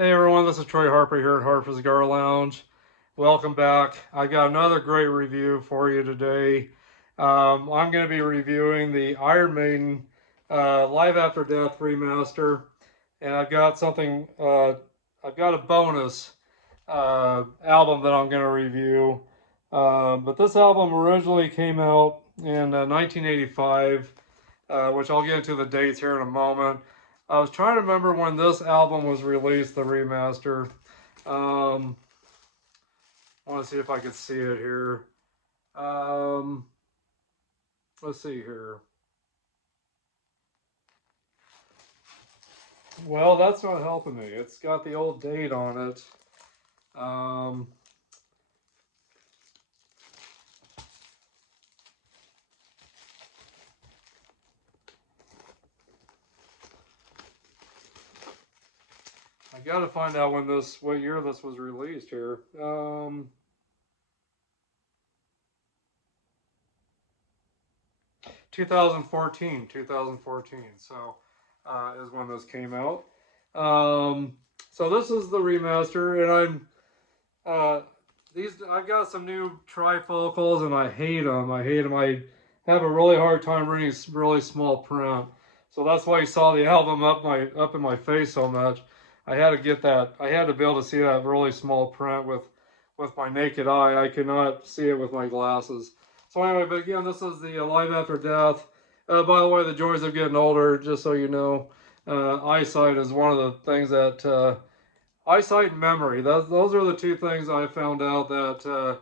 Hey everyone, this is Troy Harper here at Harper's Cigar Lounge. Welcome back. I got another great review for you today. I'm going to be reviewing the Iron Maiden Live After Death remaster, and I've got a bonus album that I'm going to review. But this album originally came out in 1985, which I'll get into the dates here in a moment. I was trying to remember when this album was released, the remaster. I want to see if I could see it here. Um, let's see here. Well, that's not helping me. It's got the old date on it. Um, I got to find out what year this was released here. 2014, 2014. So is when this came out. So this is the remaster, and I've got some new trifocals, and I hate them. I hate them. I have a really hard time reading really small print. So that's why you saw the album up in my face so much. I had to get that. I had to be able to see that really small print with my naked eye. I could not see it with my glasses. So anyway, but again, this is the Live After Death. By the way, the joys of getting older, just so you know, eyesight is one of the things that eyesight and memory. Those are the two things I found out that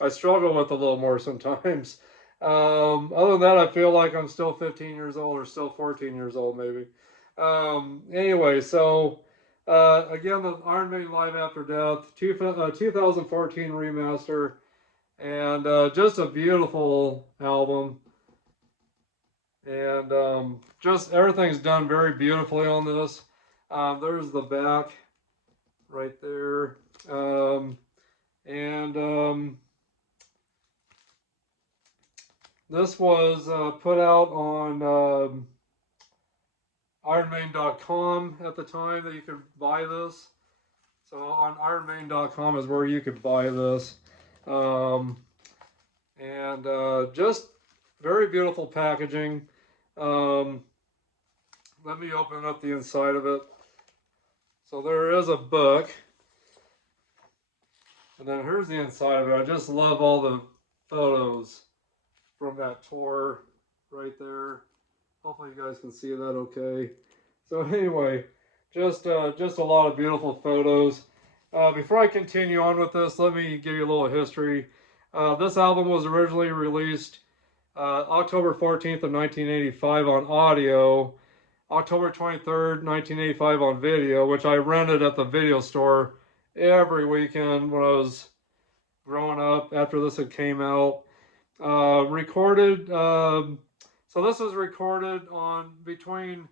I struggle with a little more sometimes. Other than that, I feel like I'm still 15 years old or still 14 years old, maybe. Anyway, so again, the Iron Maiden Live After Death, 2014 remaster, and just a beautiful album. And just everything's done very beautifully on this. There's the back right there. And this was put out on ironmaiden.com at the time that you could buy this. So on ironmaiden.com is where you could buy this. And just very beautiful packaging. Let me open up the inside of it. So there is a book. And then here's the inside of it. I just love all the photos from that tour right there. Hopefully you guys can see that okay. So anyway, just a lot of beautiful photos. Before I continue on with this, let me give you a little history. This album was originally released October 14th of 1985 on audio, October 23rd, 1985 on video, which I rented at the video store every weekend when I was growing up after this had came out. Recorded, so this was recorded on between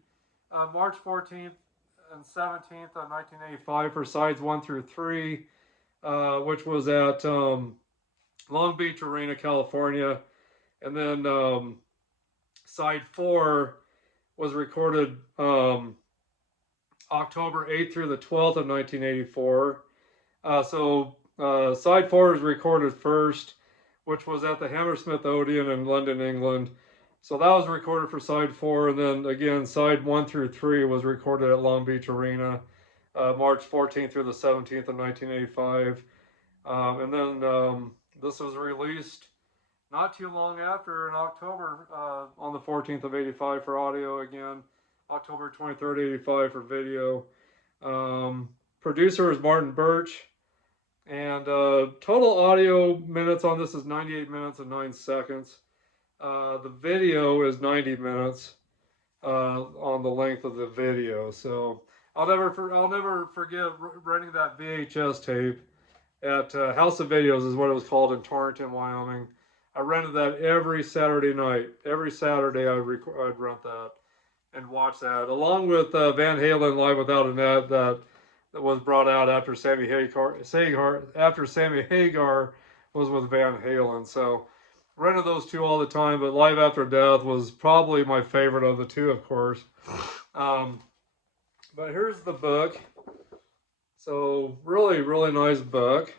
March 14th and 17th of 1985 for sides 1 through 3, which was at Long Beach Arena, California. And then side 4 was recorded October 8th through the 12th of 1984. Side 4 was recorded first, which was at the Hammersmith Odeon in London, England. So that was recorded for side 4, and then again, side 1 through 3 was recorded at Long Beach Arena, March 14th through the 17th of 1985. And then this was released not too long after in October, on the 14th of 85 for audio again, October 23rd, 85 for video. Producer is Martin Birch. And total audio minutes on this is 98 minutes and 9 seconds. The video is 90 minutes on the length of the video. So I'll never forget renting that VHS tape at House of Videos is what it was called in Torrington, Wyoming. I rented that every Saturday night. Every Saturday I'd rent that and watch that, along with Van Halen Live Without a Net that was brought out after Sammy Hagar was with Van Halen. So rented those two all the time, but Live After Death was probably my favorite of the two, of course. But here's the book. So really, really nice book.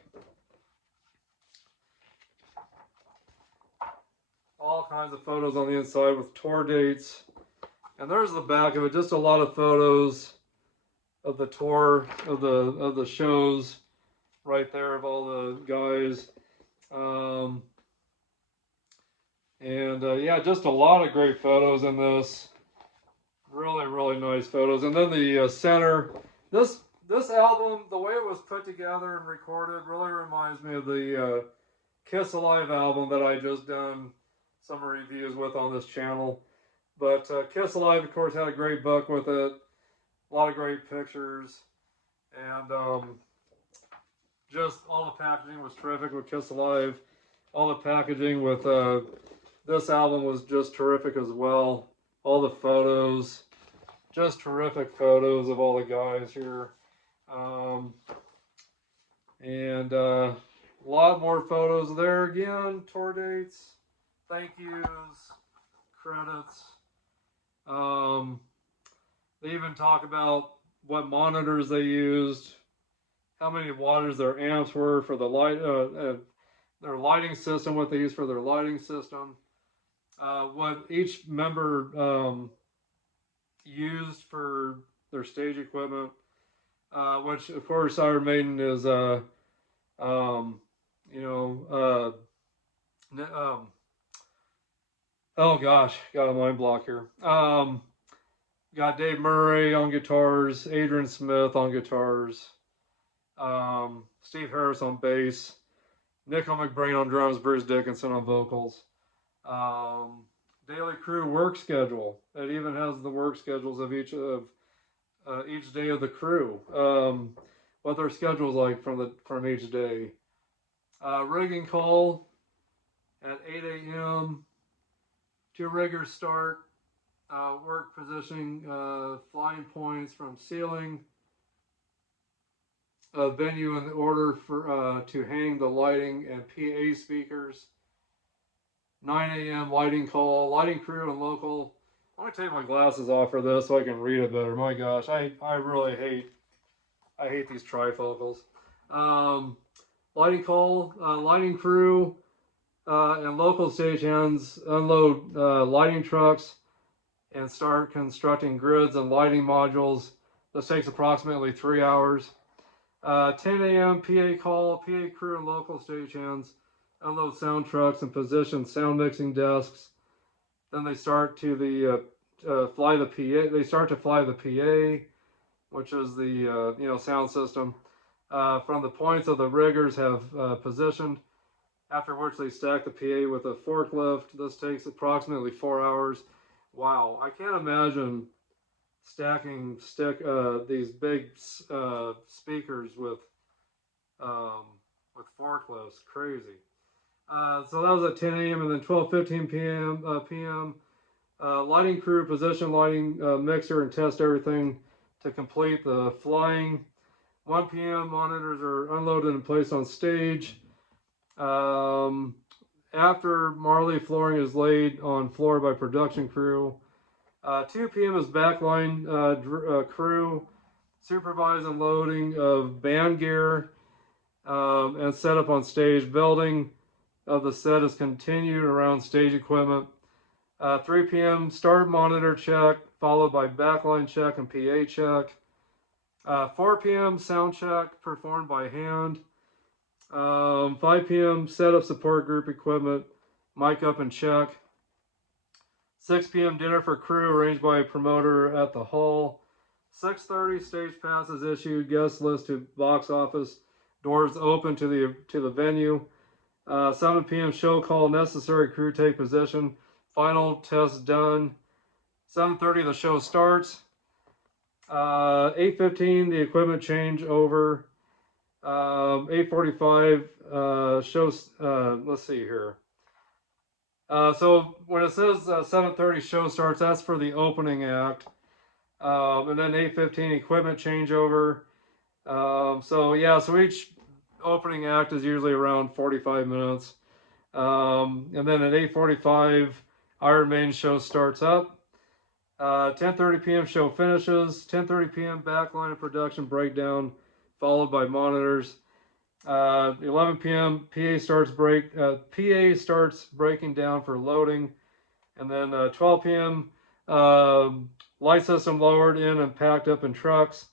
All kinds of photos on the inside with tour dates. And there's the back of it, just a lot of photos of the tour, of the shows right there of all the guys. Yeah, just a lot of great photos in this. Really, really nice photos. And then the center, this album, the way it was put together and recorded, really reminds me of the Kiss Alive album that I just done some reviews with on this channel. But Kiss Alive, of course, had a great book with it, a lot of great pictures, and just all the packaging was terrific with Kiss Alive. All the packaging with this album was just terrific as well. All the photos, just terrific photos of all the guys here. A lot more photos there again, tour dates, thank yous, credits. They even talk about what monitors they used, how many watts their amps were for the light, their lighting system, what they used for their lighting system, what each member used for their stage equipment, which of course Iron Maiden is, oh gosh, got a mind block here. Got Dave Murray on guitars, Adrian Smith on guitars, Steve Harris on bass, Nickel McBrain on drums, Bruce Dickinson on vocals. Daily crew work schedule. It even has the work schedules of each day of the crew. What their schedule's like from each day. Rigging call at 8 a.m. 2 riggers start. Work positioning, flying points from ceiling. Venue in order for to hang the lighting and PA speakers. 9 a.m. lighting call, lighting crew and local. I'm gonna take my glasses off for this so I can read it better. My gosh, I really hate these trifocals. Lighting call, lighting crew and local stagehands unload lighting trucks and start constructing grids and lighting modules. This takes approximately 3 hours. 10 a.m. PA call, PA crew and local stagehands unload sound trucks and position sound mixing desks. Then they start to fly the PA. They start to fly the PA, which is the sound system. From the points of the riggers have positioned. After which they stack the PA with a forklift. This takes approximately 4 hours. Wow, I can't imagine stacking these big speakers with forklifts. Crazy. So that was at 10 a.m. and then 12:15 p.m. Lighting crew position lighting mixer and test everything to complete the flying. 1 p.m. monitors are unloaded and placed on stage. After Marley flooring is laid on floor by production crew. 2 p.m. is backline crew supervise unloading of band gear and set up on stage. Building of the set is continued around stage equipment. 3 p.m. start monitor check followed by backline check and PA check. 4 p.m. sound check performed by hand. 5 p.m. setup support group equipment, mic up and check. 6 p.m. dinner for crew arranged by a promoter at the hall. 6:30 stage passes issued, guest list to box office, doors open to the venue. 7 p.m. show call, necessary crew take position, final test done. 7:30 the show starts. 8:15 the equipment change over. 8:45 shows. Let's see here. So when it says 7:30 show starts, that's for the opening act. And then 8:15 equipment changeover. So each opening act is usually around 45 minutes. And then at 8:45 Iron Maiden show starts up. 10:30 p.m. show finishes. 10:30 p.m. backline and production breakdown, followed by monitors. 11 p.m. PA starts breaking down for loading, and then 12 p.m. Light system lowered in and packed up in trucks.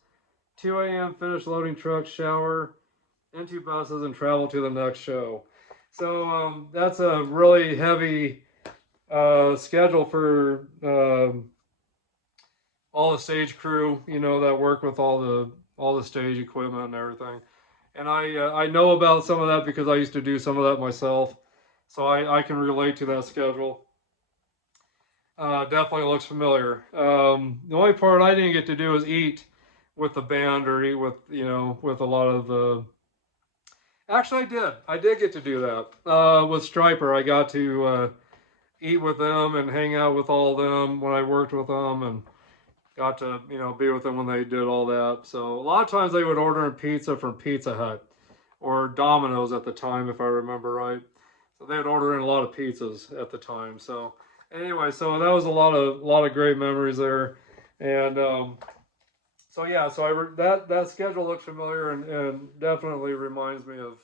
2 a.m. finished loading trucks, shower into buses, and travel to the next show. So that's a really heavy schedule for all the stage crew, you know, that work with all the stage equipment and everything. And I know about some of that because I used to do some of that myself, so I can relate to that schedule. Definitely looks familiar. The only part I didn't get to do is eat with the band or eat with, you know, with a lot of the. Actually, I did. I did get to do that with Striper. I got to eat with them and hang out with all of them when I worked with them, and got to, you know, be with them when they did all that. So a lot of times they would order a pizza from Pizza Hut or Domino's at the time, if I remember right. So they would order in a lot of pizzas at the time. So anyway, so that was a lot of great memories there, and so yeah, so that schedule looks familiar and definitely reminds me of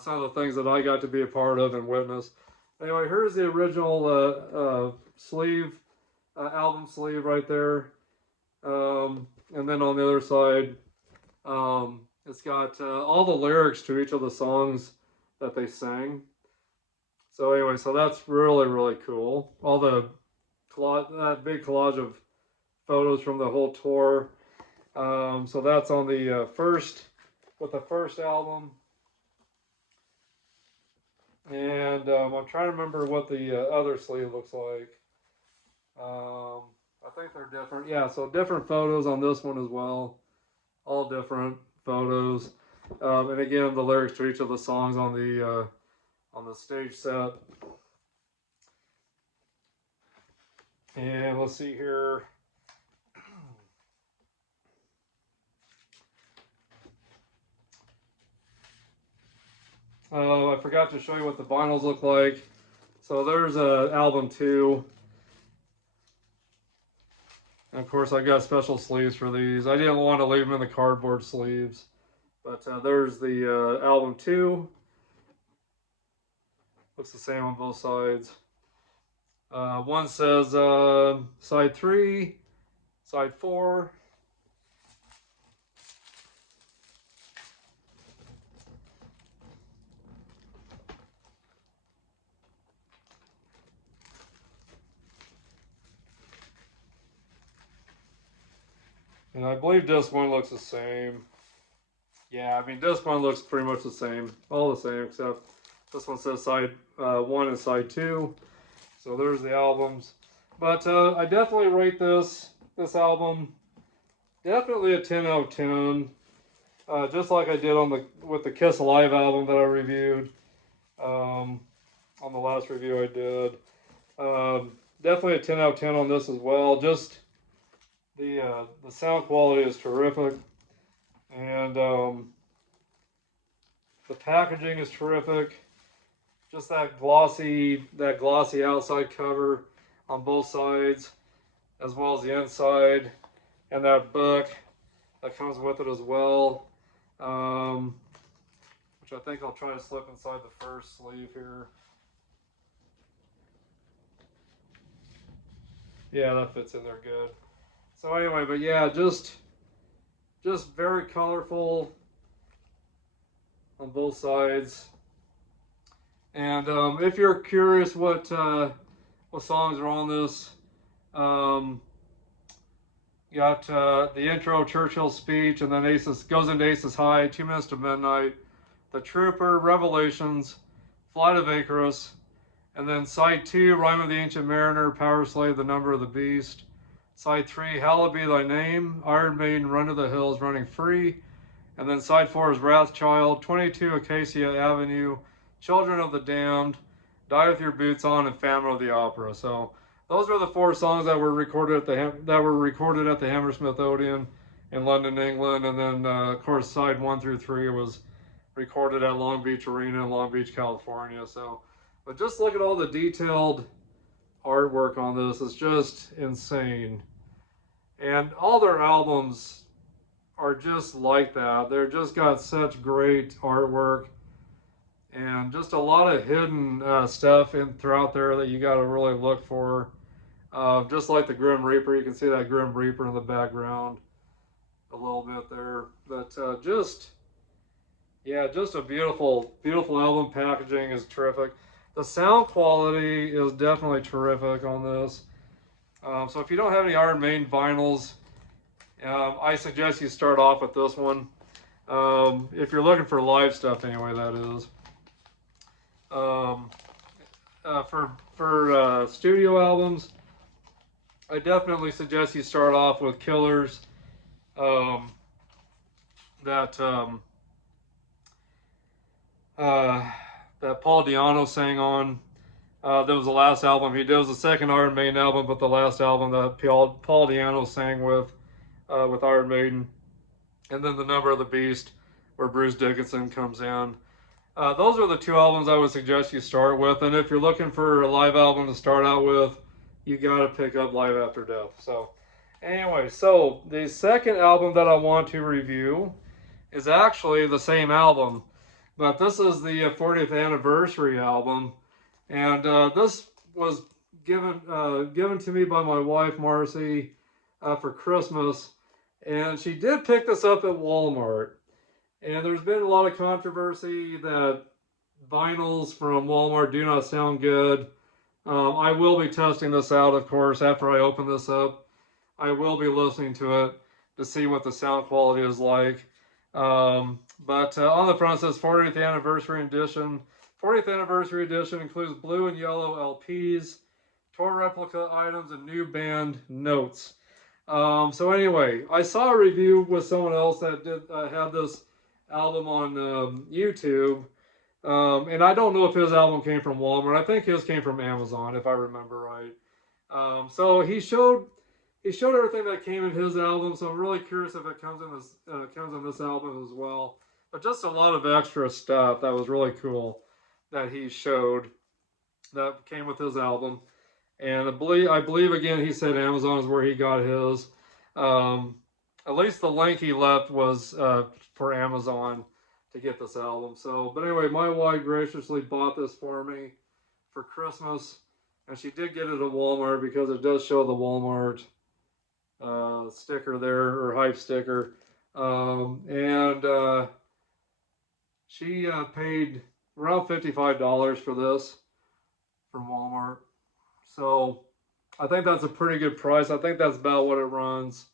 some of the things that I got to be a part of and witness. Anyway, here's the original sleeve, album sleeve right there. And then on the other side, it's got all the lyrics to each of the songs that they sang. So anyway, so that's really, really cool. All the that big collage of photos from the whole tour. So that's on the with the first album. And I'm trying to remember what the other sleeve looks like. I think they're different. Yeah, so different photos on this one as well. All different photos. And again, the lyrics to each of the songs on the stage set. And let's see here. I forgot to show you what the vinyls look like. So there's album 2. And of course, I got special sleeves for these. I didn't want to leave them in the cardboard sleeves. But there's the album 2. Looks the same on both sides. One says side 3, side 4. And I believe this one looks the same. Yeah, I mean, this one looks pretty much the same. All the same, except this one says side 1 and side 2. So there's the albums. But I definitely rate this album definitely a 10 out of 10. Just like I did with the Kiss Alive album that I reviewed on the last review I did. Definitely a 10 out of 10 on this as well. Just the sound quality is terrific, and the packaging is terrific. Just that glossy outside cover on both sides, as well as the inside, and that book that comes with it as well, which I think I'll try to slip inside the first sleeve here. Yeah, that fits in there good. So anyway, but yeah, just very colorful on both sides. And if you're curious what songs are on this, got the intro, Churchill's speech, and then Aces goes into Aces High, 2 Minutes to Midnight, The Trooper, Revelations, Flight of Icarus, and then side 2, Rhyme of the Ancient Mariner, Power Slave, The Number of the Beast. Side 3, Hallowed Be Thy Name, Iron Maiden, Run to the Hills, Running Free. And then side 4 is Wrathchild, 22 Acacia Avenue, Children of the Damned, Die With Your Boots On, and Phantom of the Opera. So those are the 4 songs that were recorded at the Hammersmith Odeon in London, England. And then of course side 1 through 3 was recorded at Long Beach Arena in Long Beach, California. So, but just look at all the detailed artwork on this is just insane. And all their albums are just like that. They're just got such great artwork and just a lot of hidden stuff in throughout there that you got to really look for. Just like the Grim Reaper, you can see that Grim Reaper in the background a little bit there. But yeah, just a beautiful, beautiful album. Packaging is terrific. The sound quality is definitely terrific on this. So if you don't have any Iron Maiden vinyls, I suggest you start off with this one. If you're looking for live stuff anyway, that is. For studio albums, I definitely suggest you start off with Killers. That Paul Di'Anno sang on. That was the last album he did. It was the second Iron Maiden album, but the last album that Paul Di'Anno sang with Iron Maiden. And then The Number of the Beast, where Bruce Dickinson comes in. Those are the two albums I would suggest you start with. And if you're looking for a live album to start out with, you got to pick up Live After Death. So anyway, so the second album that I want to review is actually the same album, but this is the 40th anniversary album. And this was given to me by my wife, Marcy, for Christmas. And she did pick this up at Walmart. And there's been a lot of controversy that vinyls from Walmart do not sound good. I will be testing this out, of course, after I open this up. I will be listening to it to see what the sound quality is like. But on the front it says 40th Anniversary Edition. 40th Anniversary Edition includes blue and yellow LPs, tour replica items, and new band notes. So anyway, I saw a review with someone else that did have this album on YouTube, and I don't know if his album came from Walmart. I think his came from Amazon, if I remember right. So he showed everything that came in his album. So I'm really curious if it comes in this album as well. But just a lot of extra stuff that was really cool that he showed that came with his album. And I believe again he said Amazon is where he got his. At least the link he left was for Amazon to get this album. So, but anyway, my wife graciously bought this for me for Christmas, and she did get it at Walmart because it does show the Walmart sticker there, or hype sticker. And she paid around $55 for this from Walmart. So I think that's a pretty good price. I think that's about what it runs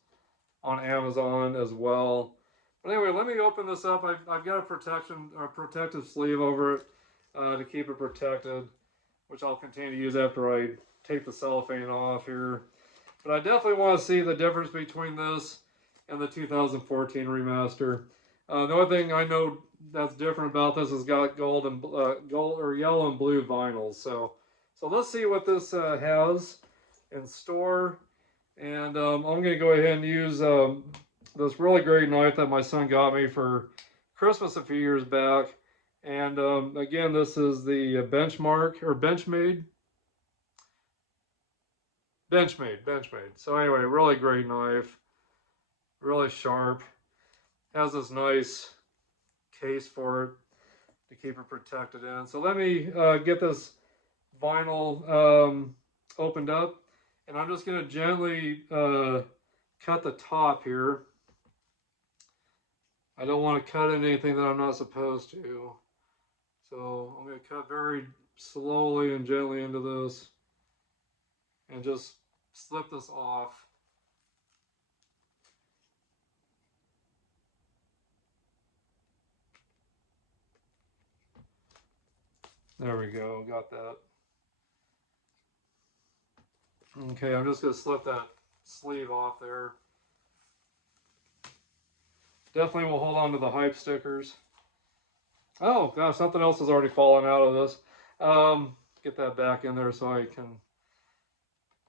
on Amazon as well. But anyway, let me open this up. I've got a protective sleeve over it to keep it protected, which I'll continue to use after I take the cellophane off here. But I definitely want to see the difference between this and the 2014 remaster. The only thing I know that's different about this is got gold or yellow and blue vinyls. So let's see what this has in store. And I'm going to go ahead and use this really great knife that my son got me for Christmas a few years back. And again, this is the Benchmade. So anyway, really great knife, really sharp. Has this nice case for it to keep it protected in. So let me get this vinyl opened up, and I'm just going to gently cut the top here. I don't want to cut anything that I'm not supposed to. So I'm going to cut very slowly and gently into this and just slip this off. There we go, got that. Okay, I'm just going to slip that sleeve off there. Definitely will hold on to the hype stickers. Oh gosh, something else has already fallen out of this. Get that back in there so I can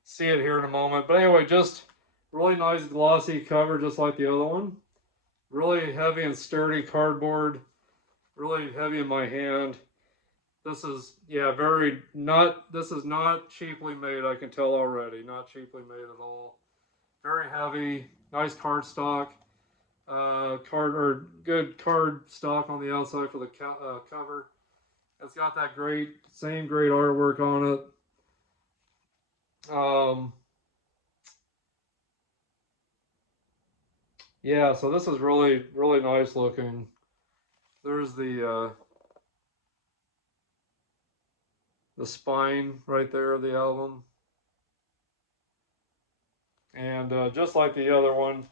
see it here in a moment. But anyway, just really nice glossy cover, just like the other one. Really heavy and sturdy cardboard. Really heavy in my hand. This is, yeah, very not, this is not cheaply made, I can tell already. Not cheaply made at all. Very heavy, nice card stock. Card or good card stock on the outside for the cover. It's got that same great artwork on it. Yeah, so this is really, really nice looking. There's the spine right there of the album. And just like the other one,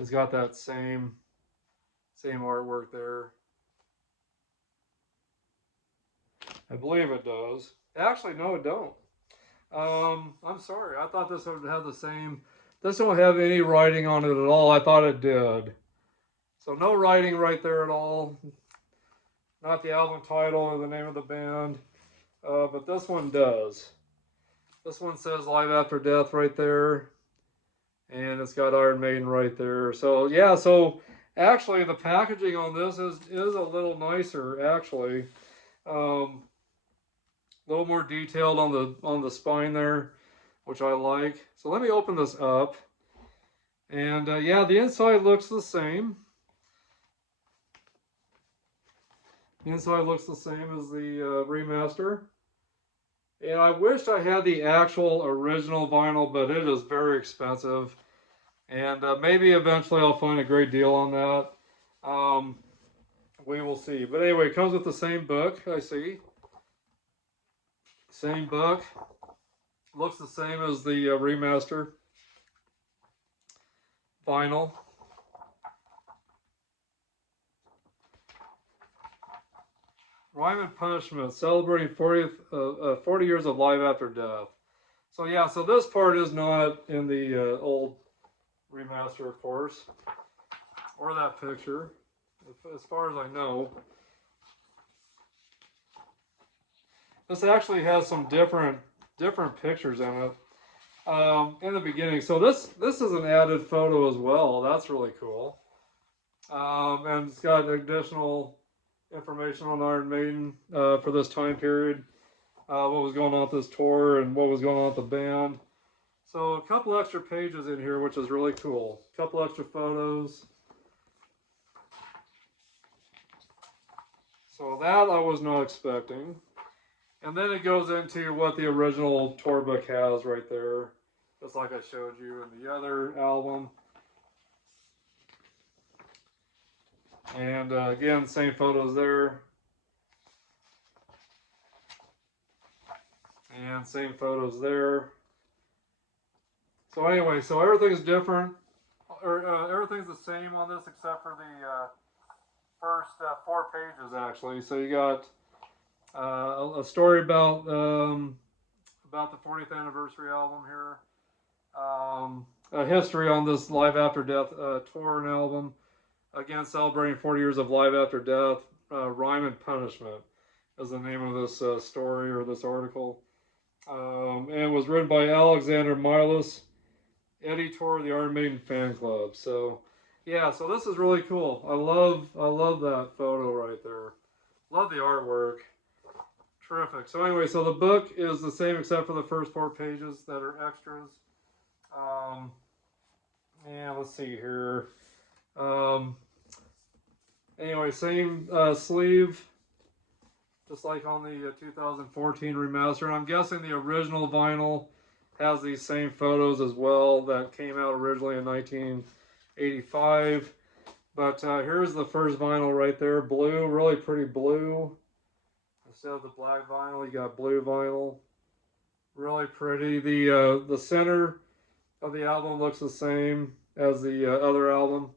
it's got that same artwork there. I believe it does. Actually, no, it don't. I'm sorry. I thought this would have the same. This don't have any writing on it at all. I thought it did. So no writing right there at all. Not the album title or the name of the band. But this one does. This one says Live After Death right there. And it's got Iron Maiden right there. So yeah, so actually the packaging on this is a little nicer actually. A little more detailed on the spine there, which I like. So let me open this up. And yeah, the inside looks the same. The inside looks the same as the remaster. And I wished I had the actual original vinyl, but it is very expensive. And maybe eventually I'll find a great deal on that. We will see. But anyway, it comes with the same book, I see. Same book. Looks the same as the remaster vinyl. Rhyme and Punishment, celebrating 40 years of Live After Death. So yeah, so this part is not in the old remaster, of course, or that picture, as far as I know. This actually has some different pictures in it in the beginning. So this is an added photo as well. That's really cool. And it's got additional information on Iron Maiden for this time period. What was going on with this tour and what was going on with the band. So a couple extra pages in here, which is really cool. A couple extra photos. So that I was not expecting. And then it goes into what the original tour book has right there. Just like I showed you in the other album. And again, same photos there. And same photos there. So anyway, so everything's different. Or everything's the same on this except for the first 4 pages actually. So you got a story about the 40th anniversary album here. A history on this Live After Death tour and album. Again, celebrating 40 years of Live After Death. Rhyme and Punishment is the name of this story or this article. And it was written by Alexander Milas, editor of the Iron Maiden fan club. So yeah, so this is really cool. I love that photo right there. Love the artwork. Terrific. So anyway, so the book is the same except for the first 4 pages that are extras. Yeah, let's see here. Anyway, same sleeve, just like on the 2014 remaster. And I'm guessing the original vinyl has these same photos as well that came out originally in 1985. But here's the first vinyl right there, blue, really pretty blue. Instead of the black vinyl, you got blue vinyl. Really pretty. The center of the album looks the same as the other album.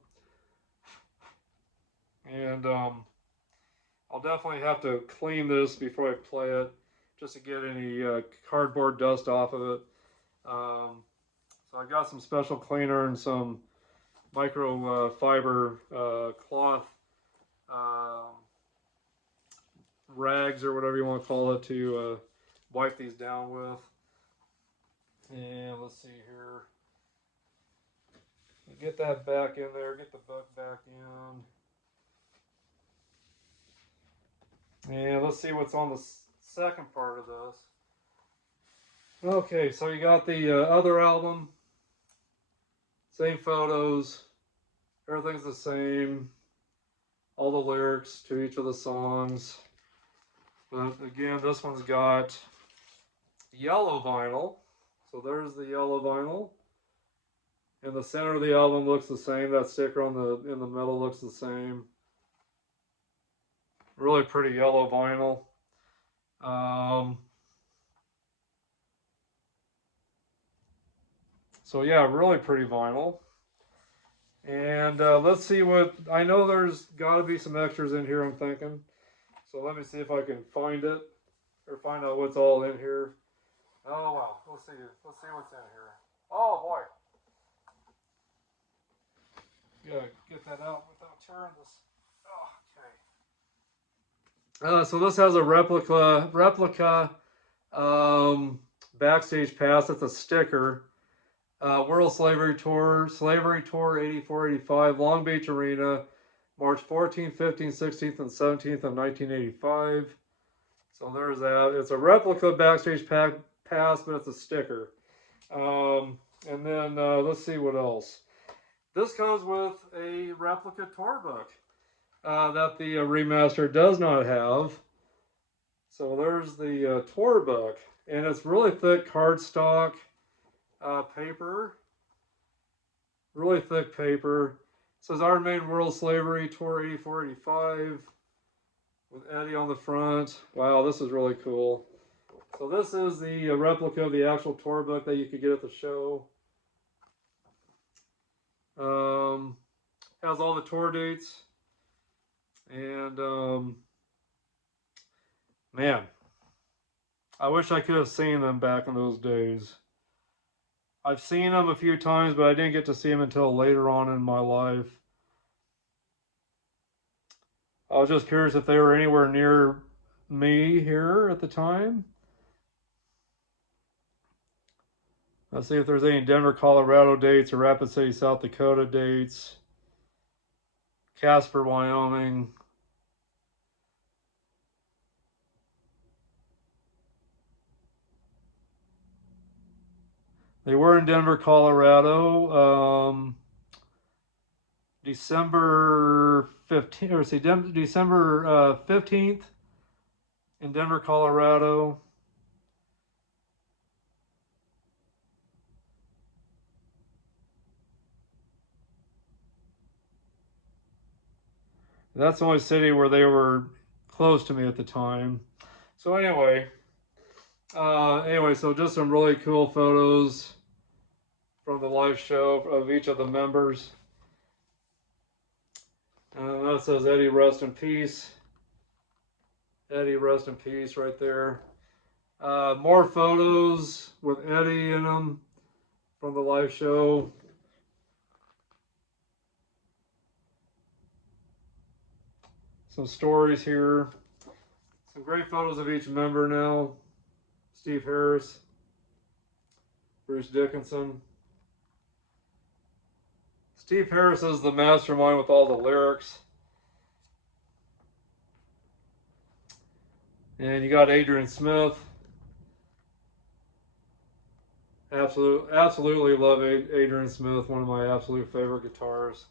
And I'll definitely have to clean this before I play it, just to get any cardboard dust off of it. So I got some special cleaner and some microfiber cloth rags or whatever you want to call it to wipe these down with. And let's see here. Get that back in there, get the book back in. And let's see what's on the second part of this. Okay, so you got the other album, same photos, everything's the same, all the lyrics to each of the songs. But again, this one's got yellow vinyl. So there's the yellow vinyl. And the center of the album looks the same. That sticker on in the middle looks the same. Really pretty yellow vinyl. So yeah, really pretty vinyl. And let's see what, I know there's got to be some extras in here, I'm thinking. So let me see if I can find it or find out what's all in here. Oh wow, let's see what's in here. Oh boy. Gotta get that out without tearing this. Oh, okay. So this has a replica backstage pass. It's a sticker. World Slavery Tour 84-85, Long Beach Arena, March 14th, 15th, 16th, and 17th of 1985. So there's that. It's a replica backstage pass, but it's a sticker. And then let's see what else. This comes with a replica tour book that the remaster does not have. So there's the tour book, and it's really thick cardstock paper. Really thick paper. It says Iron Maiden World Slavery Tour 84-85 with Eddie on the front. Wow, this is really cool. So this is the replica of the actual tour book that you could get at the show. Has all the tour dates. And man, I wish I could have seen them back in those days. I've seen them a few times, but I didn't get to see them until later on in my life. I was just curious if they were anywhere near me here at the time. Let's see if there's any Denver, Colorado dates or Rapid City, South Dakota dates. Casper, Wyoming. They were in Denver, Colorado. December 15th, or see, December 15th in Denver, Colorado. That's the only city where they were close to me at the time. So anyway, so just some really cool photos from the live show of each of the members. That says Eddie, rest in peace. Eddie, rest in peace right there. More photos with Eddie in them from the live show. Some stories here. Some great photos of each member now. Steve Harris, Bruce Dickinson. Steve Harris is the mastermind with all the lyrics. And you got Adrian Smith. Absolutely love Adrian Smith, one of my absolute favorite guitarists.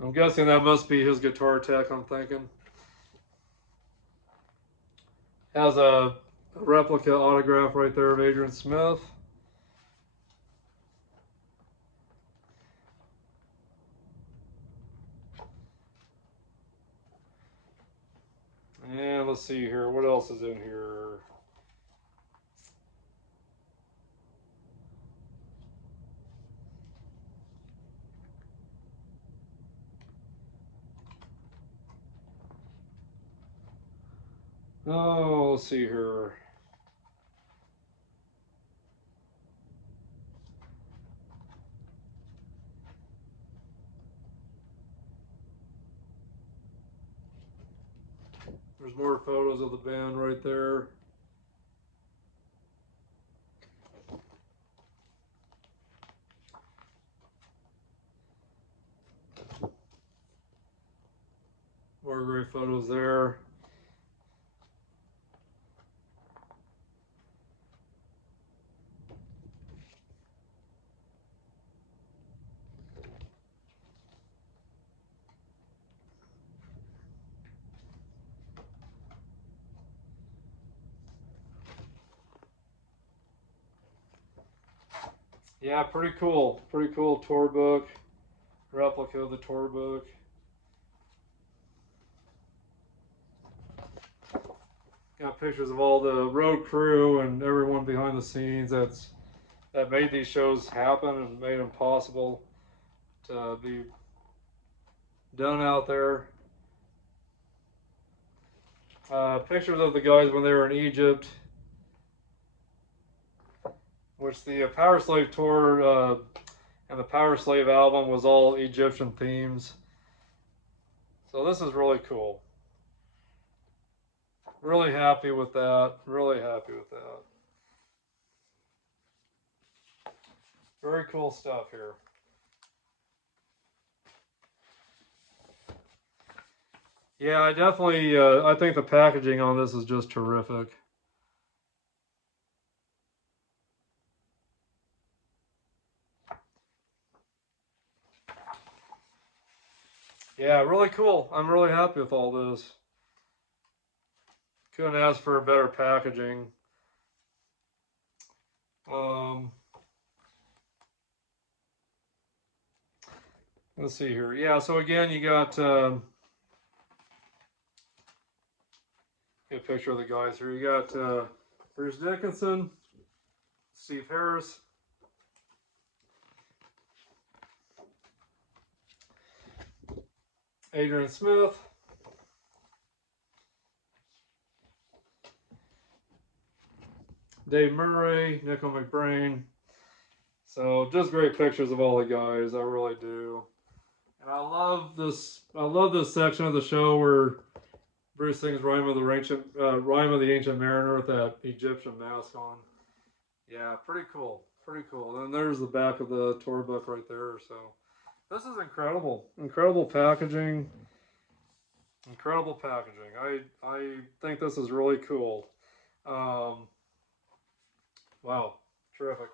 I'm guessing that must be his guitar tech, I'm thinking. Has a replica autograph right there of Adrian Smith. And let's see here, what else is in here? Oh, let's see here. There's more photos of the band right there. photos there. Yeah, pretty cool. Pretty cool tour book. Replica of the tour book. Got pictures of all the road crew and everyone behind the scenes that made these shows happen and made them possible to be done out there. Pictures of the guys when they were in Egypt, which the Power Slave tour and the Power Slave album was all Egyptian themes. So this is really cool. Really happy with that. Really happy with that. Very cool stuff here. Yeah, I definitely, I think the packaging on this is just terrific. Yeah, really cool. I'm really happy with all this. Couldn't ask for a better packaging. Let's see here. Yeah, so again, you got get a picture of the guys here. You got Bruce Dickinson, Steve Harris, Adrian Smith, Dave Murray, Nickel McBrain. So just great pictures of all the guys. I really do. And I love this section of the show where Bruce sings Rhyme of the Ancient Mariner" with that Egyptian mask on. Yeah, pretty cool. Pretty cool. And there's the back of the tour book right there. So this is incredible. Incredible packaging. Incredible packaging. I think this is really cool. Wow, terrific.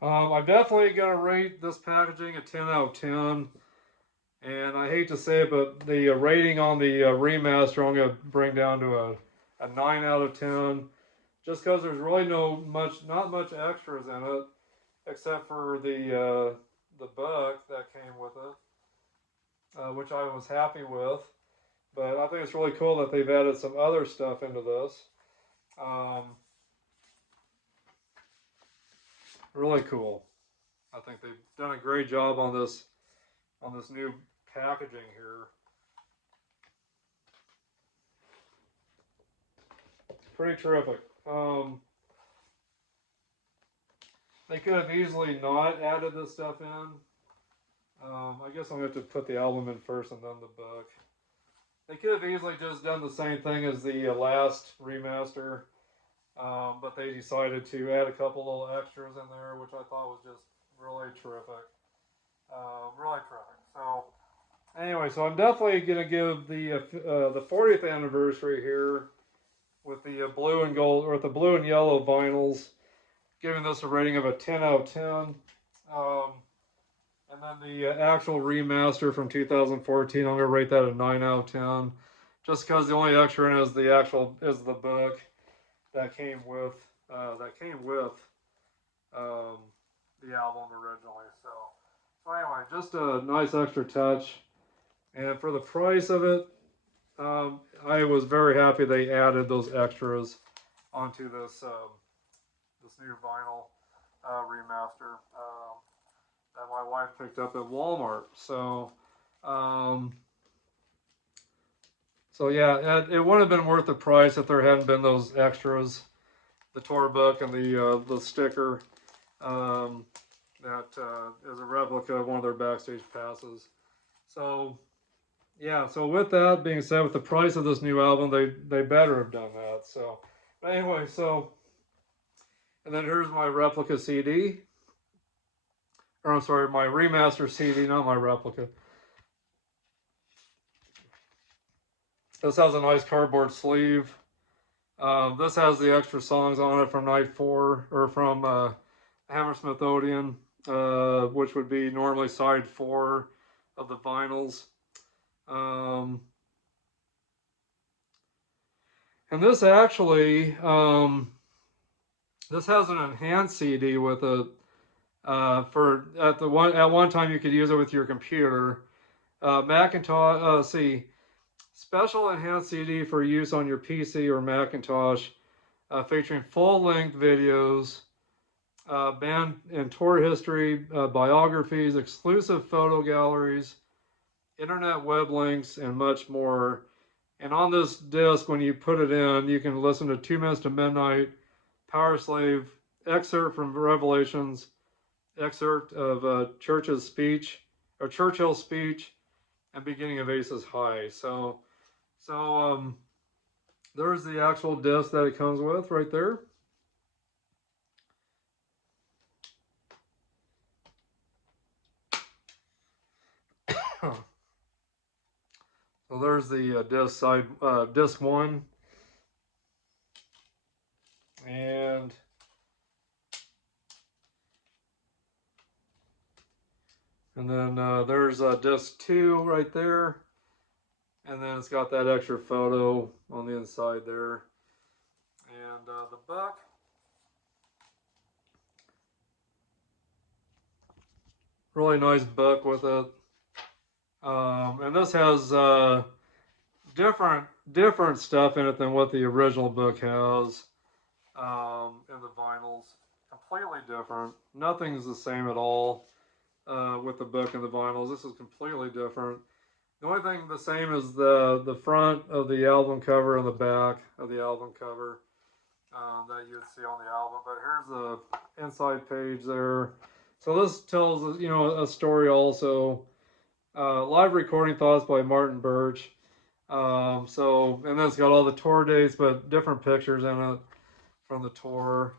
I'm definitely gonna rate this packaging a 10 out of 10. And I hate to say it, but the rating on the remaster I'm gonna bring down to a 9 out of 10, just because there's really not much extras in it, except for the book that came with it, which I was happy with. But I think it's really cool that they've added some other stuff into this. Really cool. I think they've done a great job on this new packaging here. Pretty terrific. They could have easily not added this stuff in. I guess I'm going to have to put the album in first and then the book. They could have easily just done the same thing as the last remaster, but they decided to add a couple little extras in there, which I thought was just really terrific. Really terrific. So anyway, so I'm definitely going to give the 40th anniversary here with the blue and gold, or the blue and yellow vinyls, giving this a rating of a 10 out of 10. And then the actual remaster from 2014, I'm gonna rate that a 9 out of 10, just because the only extra in it is the book that came with the album originally. So anyway, just a nice extra touch, and for the price of it, I was very happy they added those extras onto this new vinyl remaster that my wife picked up at Walmart. So, so yeah, it wouldn't have been worth the price if there hadn't been those extras, the tour book and the sticker that is a replica of one of their backstage passes. So. Yeah, so with that being said, with the price of this new album, they better have done that. So, but anyway, and then here's my replica CD. Or I'm sorry, my remaster CD, not my replica. This has a nice cardboard sleeve. This has the extra songs on it from night 4, or from Hammersmith Odeon, which would be normally side 4 of the vinyls. And this actually, this has an enhanced CD with it. At one time you could use it with your computer. Macintosh. Let's see. Special enhanced CD for use on your PC or Macintosh, featuring full-length videos, band and tour history, biographies, exclusive photo galleries, internet web links, and much more. And on this disc, when you put it in, you can listen to 2 Minutes to Midnight, Power Slave, excerpt from Revelations, excerpt of Churchill's speech, and beginning of Aces High. So there's the actual disc that it comes with right there. So there's the disc 1, and then there's disc 2 right there, and then it's got that extra photo on the inside there, and the book. Really nice book with it. And this has different stuff in it than what the original book has in the vinyls. Completely different. Nothing's the same at all with the book and the vinyls. This is completely different. The only thing the same is the front of the album cover and the back of the album cover that you would see on the album. But here's the inside page there. So this tells, you know, a story also. Live recording thoughts by Martin Birch. And then it's got all the tour dates, but different pictures in it from the tour.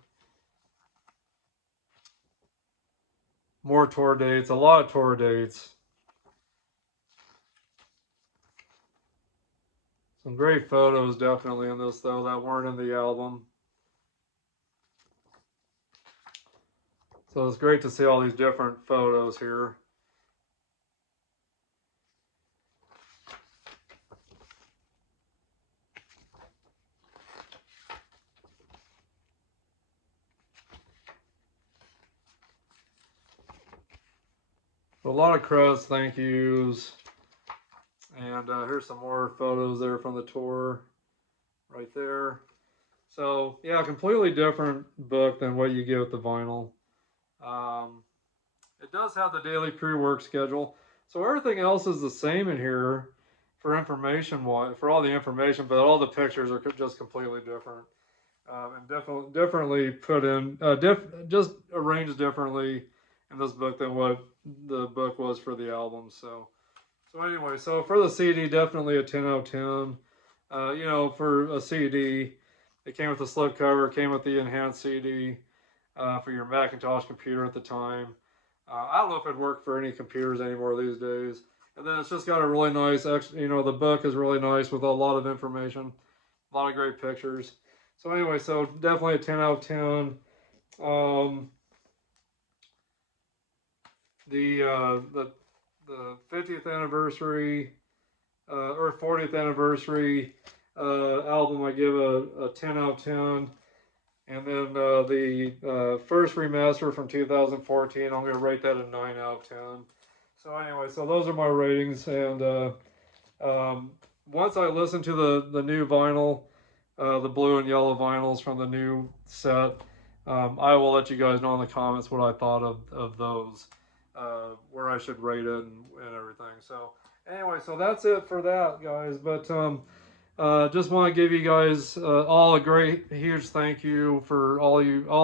More tour dates, a lot of tour dates. Some great photos definitely in this though that weren't in the album. So it's great to see all these different photos here. A lot of credits, thank yous. And here's some more photos there from the tour right there. So yeah, completely different book than what you get with the vinyl. It does have the daily pre-work schedule. So everything else is the same in here for information, for all the information, but all the pictures are just completely different. And differently put in, just arranged differently in this book than what the book was for the album. So anyway, so for the CD, definitely a 10 out of 10. You know, for a CD, it came with the slipcover, it came with the enhanced CD for your Macintosh computer at the time. I don't know if it worked for any computers anymore these days. And then it's just got a really nice, you know, the book is really nice with a lot of information, a lot of great pictures. So anyway, so definitely a 10 out of 10. The 50th anniversary or 40th anniversary album, I give a 10 out of 10. And then the first remaster from 2014, I'm going to rate that a 9 out of 10. So anyway, so those are my ratings. And once I listen to the new vinyl, the blue and yellow vinyls from the new set, I will let you guys know in the comments what I thought of those, where I should rate it and everything. So anyway, so that's it for that, guys. But just want to give you guys all a great, huge thank you for all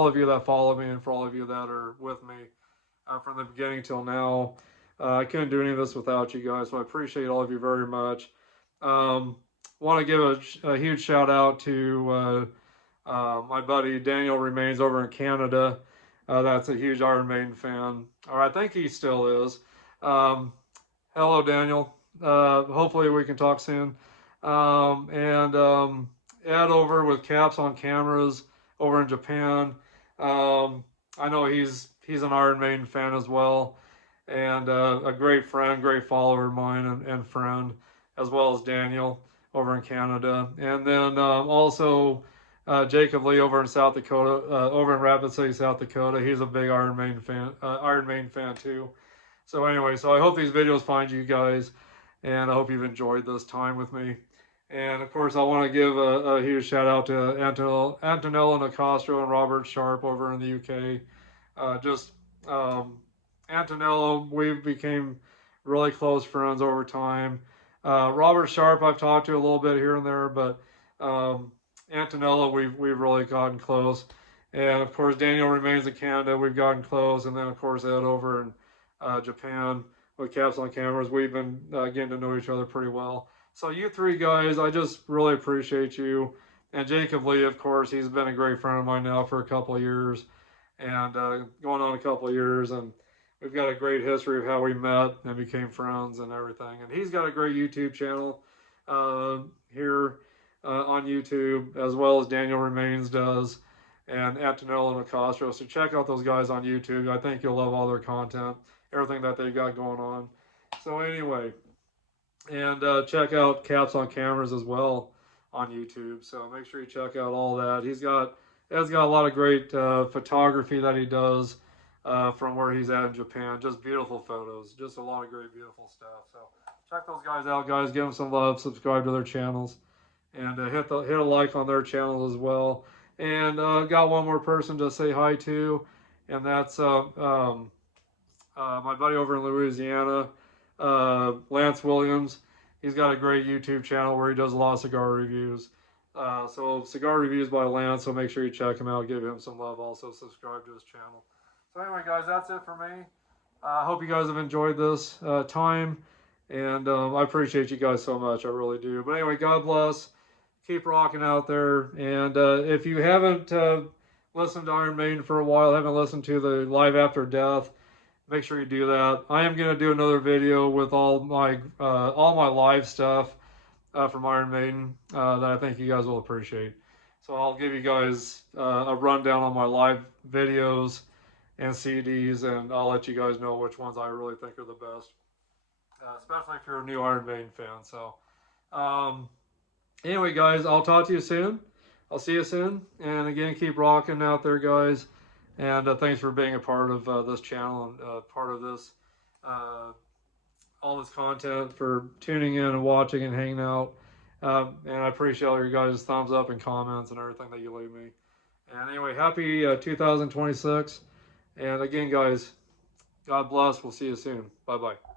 of you that follow me, and for all of you that are with me from the beginning till now. I couldn't do any of this without you guys, so I appreciate all of you very much. Want to give a huge shout out to my buddy Daniel Remains over in Canada. That's a huge Iron Maiden fan. Or I think he still is. Hello, Daniel. Hopefully we can talk soon. And Ed over with Caps on Cameras over in Japan. I know he's an Iron Maiden fan as well, and a great friend, great follower of mine, and friend, as well as Daniel over in Canada, and then also Jacob Lee over in South Dakota, over in Rapid City, South Dakota. He's a big Iron Maiden fan too. So anyway, so I hope these videos find you guys, and I hope you've enjoyed this time with me. And of course, I want to give a huge shout out to Antonella Nicastro and Robert Sharp over in the UK. Just Antonella, we became really close friends over time. Robert Sharp, I've talked to a little bit here and there, but um, Antonella, we've really gotten close. And of course, Daniel remains in Canada. We've gotten close, and then of course Ed over in Japan with Caps on Cameras. We've been getting to know each other pretty well. So you three guys, I just really appreciate you. And Jacob Lee, of course, he's been a great friend of mine now for a couple of years, and going on a couple of years, and we've got a great history of how we met and became friends and everything. And he's got a great YouTube channel here on YouTube, as well as Daniel Remains does, and Antonella Nicastro. So check out those guys on YouTube. I think you'll love all their content, everything that they've got going on. So anyway, and check out Caps on Cameras as well on YouTube. So make sure you check out all that. Ed's got a lot of great photography that he does from where he's at in Japan. Just beautiful photos. Just a lot of great, beautiful stuff. So check those guys out, guys. Give them some love. Subscribe to their channels, and hit a like on their channels as well. And got one more person to say hi to, and that's my buddy over in Louisiana, Lance Williams. He's got a great YouTube channel where he does a lot of cigar reviews. So cigar reviews by Lance, so make sure you check him out, give him some love, also subscribe to his channel. So anyway, guys, that's it for me. I hope you guys have enjoyed this time, and I appreciate you guys so much, I really do. But anyway, God bless. Keep rocking out there, and if you haven't listened to Iron Maiden for a while, haven't listened to the Live After Death, make sure you do that. I am going to do another video with all my live stuff from Iron Maiden that I think you guys will appreciate. So I'll give you guys a rundown on my live videos and CDs, and I'll let you guys know which ones I really think are the best, especially if you're a new Iron Maiden fan. So anyway, guys, I'll talk to you soon. I'll see you soon. And again, keep rocking out there, guys. And thanks for being a part of this channel and part of this, all this content, for tuning in and watching and hanging out. And I appreciate all your guys' thumbs up and comments and everything that you leave me. And anyway, happy 2026. And again, guys, God bless. We'll see you soon. Bye-bye.